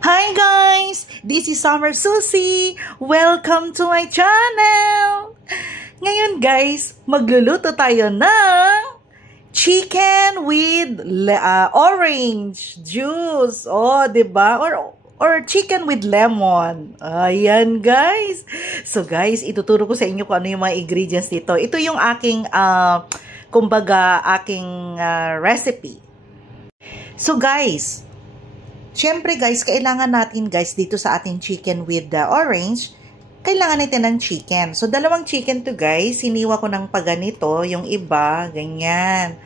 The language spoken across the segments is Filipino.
Hi guys! This is Summer Susie! Welcome to my channel! Ngayon guys, magluluto tayo ng chicken with orange juice. Oh, 'di ba? Or chicken with lemon. Ayan guys. So guys, ituturo ko sa inyo kung ano yung mga ingredients dito. Ito yung aking aking recipe. So guys, syempre guys, kailangan natin guys dito sa ating chicken with the orange, kailangan natin ng chicken. So dalawang chicken to guys, hiniwa ko ng paganito, yung iba, ganyan.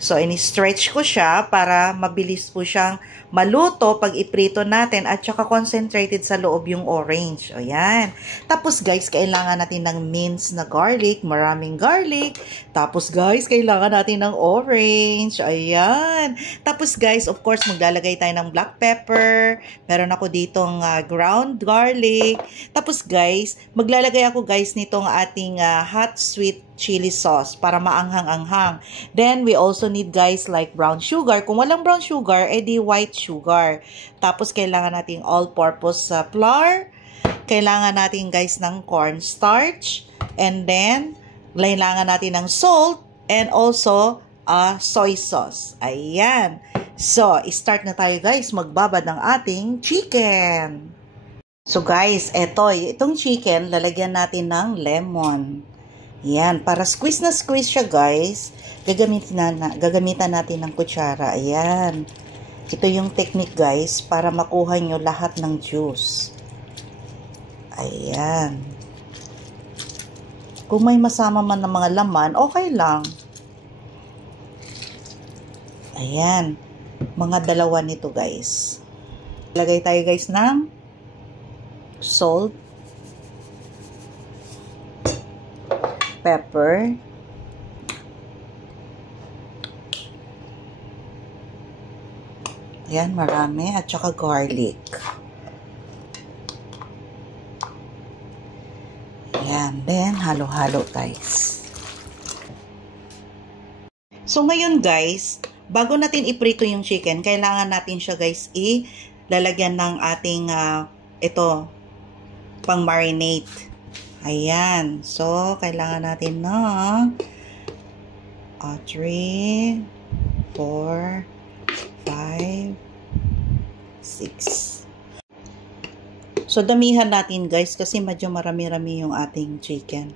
So ini-stretch ko siya para mabilis po siyang maluto pag iprito natin at saka concentrated sa loob yung orange. Ayan. Tapos guys, kailangan natin ng minced na garlic, maraming garlic. Tapos guys, kailangan natin ng orange. Ayan. Tapos guys, of course, maglalagay tayo ng black pepper. Meron ako ditong ground garlic. Tapos guys, maglalagay ako guys nitong ating hot sweet chili sauce para maanghang-anghang. Then, we also need guys like brown sugar. Kung walang brown sugar, edi white sugar. Tapos, kailangan natin all-purpose flour. Kailangan natin guys ng cornstarch. And then, kailangan natin ng salt and also soy sauce. Ayan. So, start na tayo guys magbabad ng ating chicken. So guys, itong chicken, lalagyan natin ng lemon. Yan, para squeeze na squeeze siya guys, gagamitan natin ng kutsara. Ayan. Ito yung technique guys, para makuha nyo lahat ng juice. Ayan. Kung may masama man ng mga laman, okay lang. Ayan. Mga dalawa nito guys. Lagay tayo guys ng salt, pepper, yan, marami, at saka garlic. Yan, then halo-halo guys. So ngayon guys, bago natin iprito yung chicken, kailangan natin siya guys ilalagyan ng ating ito pang marinate. Ayan. So, kailangan natin ng 3, 4, 5, 6. So, damihan natin guys kasi medyo marami-rami yung ating chicken.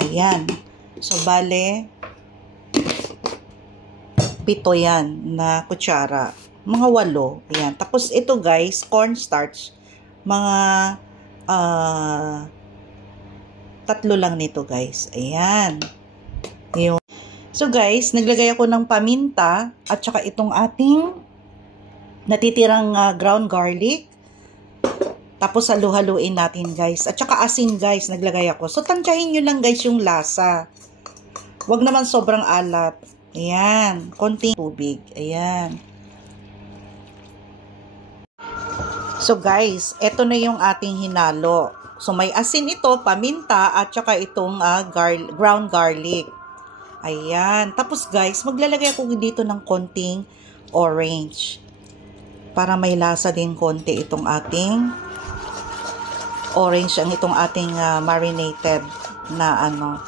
Ayan. So, bale 7 yan na kutsara. Mga 8. Ayan. Tapos, ito guys, cornstarch. Mga 3 lang nito guys. Ayan. Yung. So guys, naglagay ako ng paminta at saka itong ating natitirang ground garlic. Tapos halu-haluin natin guys. At saka asin guys, naglagay ako. So tansyahin nyo lang guys yung lasa. Huwag naman sobrang alat. Ayan. Konting tubig. Ayan. So guys, eto na yung ating hinalo. So, may asin ito, paminta, at saka itong ground garlic. Ayan. Tapos, guys, maglalagay ako dito ng konting orange. Para may lasa din konti itong ating orange, itong ating marinated na ano.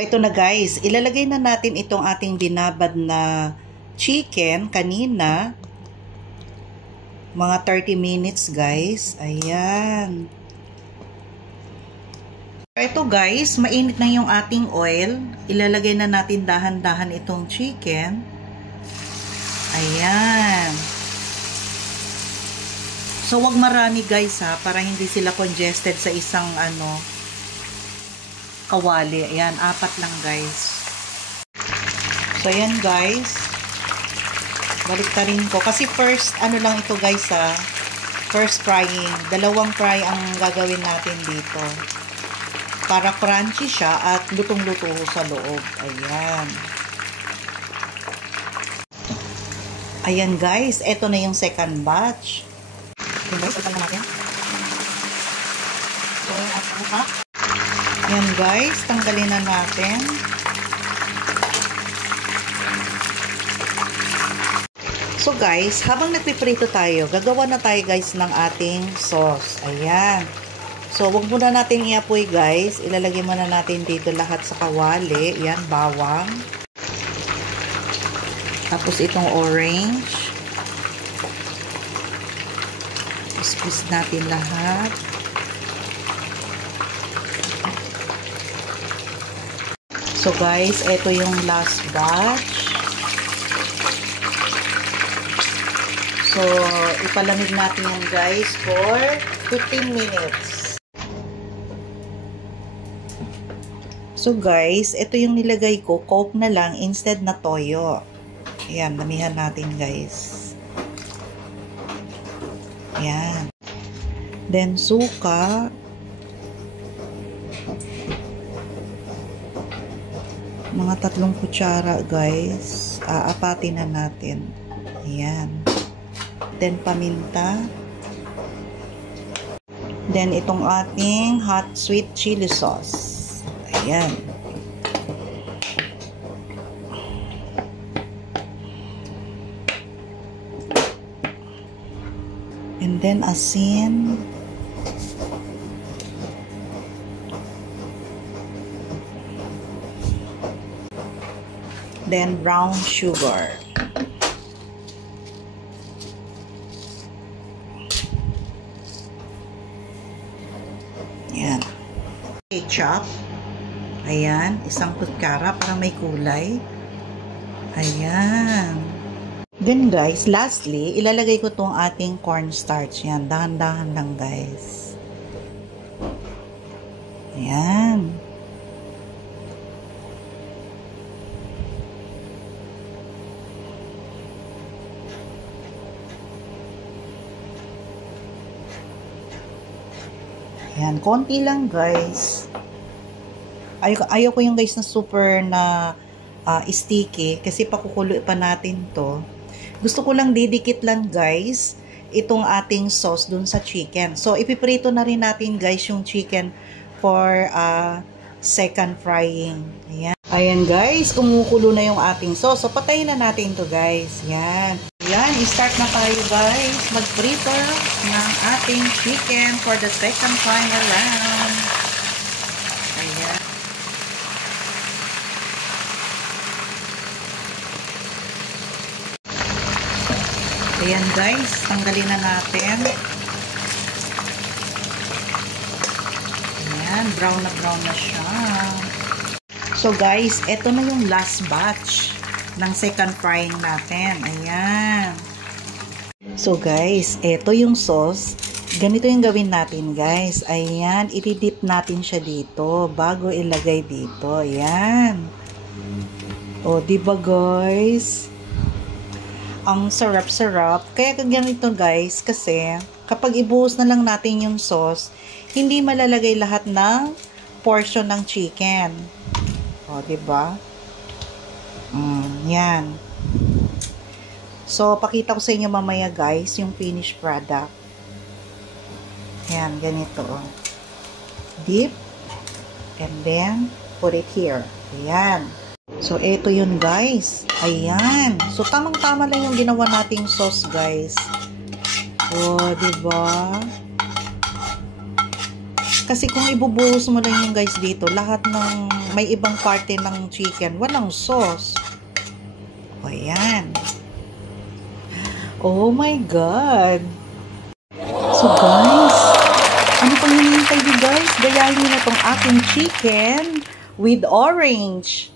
Ito na, guys. Ilalagay na natin itong ating binabad na chicken kanina. Mga 30 minutes, guys. Ayan. Ito guys, mainit na yung ating oil. Ilalagay na natin dahan-dahan itong chicken. Ayan. So, wag marami guys ha, para hindi sila congested sa isang kawali. Ayan, 4 lang guys. So, ayan guys. Baliktarin ko. Kasi first, lang ito guys ha. First frying. 2 fry ang gagawin natin dito. Para crunchy siya at lutong-luto sa loob. Ayan. Ayan guys, eto na yung second batch. Ayan guys, ito na natin. Ayan guys, tanggalin na natin. So guys, habang nagpiprito tayo, gagawa na tayo guys ng ating sauce. Ayan. So, wag muna natin iapoy guys. Ilalagay muna natin dito lahat sa kawali. Ayan, bawang. Tapos itong orange. Squeeze natin lahat. So guys, ito yung last batch. So, ipalamig natin yan guys for 15 minutes. So guys, ito yung nilagay ko. Coke na lang instead na toyo. Ayan, damihan natin guys. Ayan. Then, suka. Mga 3 kutsara guys. Aapatin na natin. Ayan. Then, paminta. Then, itong ating hot sweet chili sauce. Ayan. And then, asin. Then, brown sugar. Ayan. Ketchup. Ayan. 1 kutsara para may kulay. Ayan. Then guys, lastly, ilalagay ko tong ating cornstarch. Yan. Dahan-dahan lang guys. Ayan. Ayan, konti lang guys. Ayaw ko yung guys na super na sticky kasi pakukulo pa natin to. Gusto ko lang didikit lang guys itong ating sauce dun sa chicken. So, ipiprito na rin natin guys yung chicken for second frying. Ayan. Ayan guys, kumukulo na yung ating sauce. So, patayin na natin to guys. Ayan. Ayan, start na tayo guys magprito ng ating chicken for the second time around. Ayan. Ayan guys, tanggalin na natin. Ayan, brown na siya. So guys, eto na yung last batch ng second frying natin. Ayan. So guys, eto yung sauce. Ganito yung gawin natin guys. Ayan, i-dip natin siya dito bago ilagay dito. Ayan. O, diba guys? Ang sarap-sarap. Kaya ganito guys, kasi kapag ibuhos na lang natin yung sauce, hindi malalagay lahat ng portion ng chicken. O, diba? Yan. So, pakita ko sa inyo mamaya guys, yung finished product. Yan, ganito. Dip. And then, put it here. Ayan. So, ito yun guys. Ayan. So, tamang-tama lang yung ginawa nating sauce guys. O, diba? Kasi kung ibubuhos mo lang yung guys dito, lahat ng may ibang parte ng chicken, walang sauce. O, ayan. Oh my God. So guys, ano pang hinihintay nyo guys? Gayahin nyo na tong aking chicken with orange.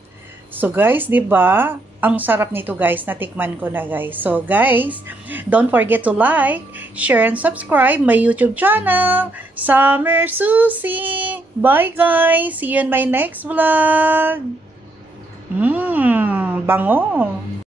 So guys, 'di ba? Ang sarap nito guys, natikman ko na guys. So guys, don't forget to like, share and subscribe my YouTube channel, Summer Susie. Bye guys. See you in my next vlog. Bango.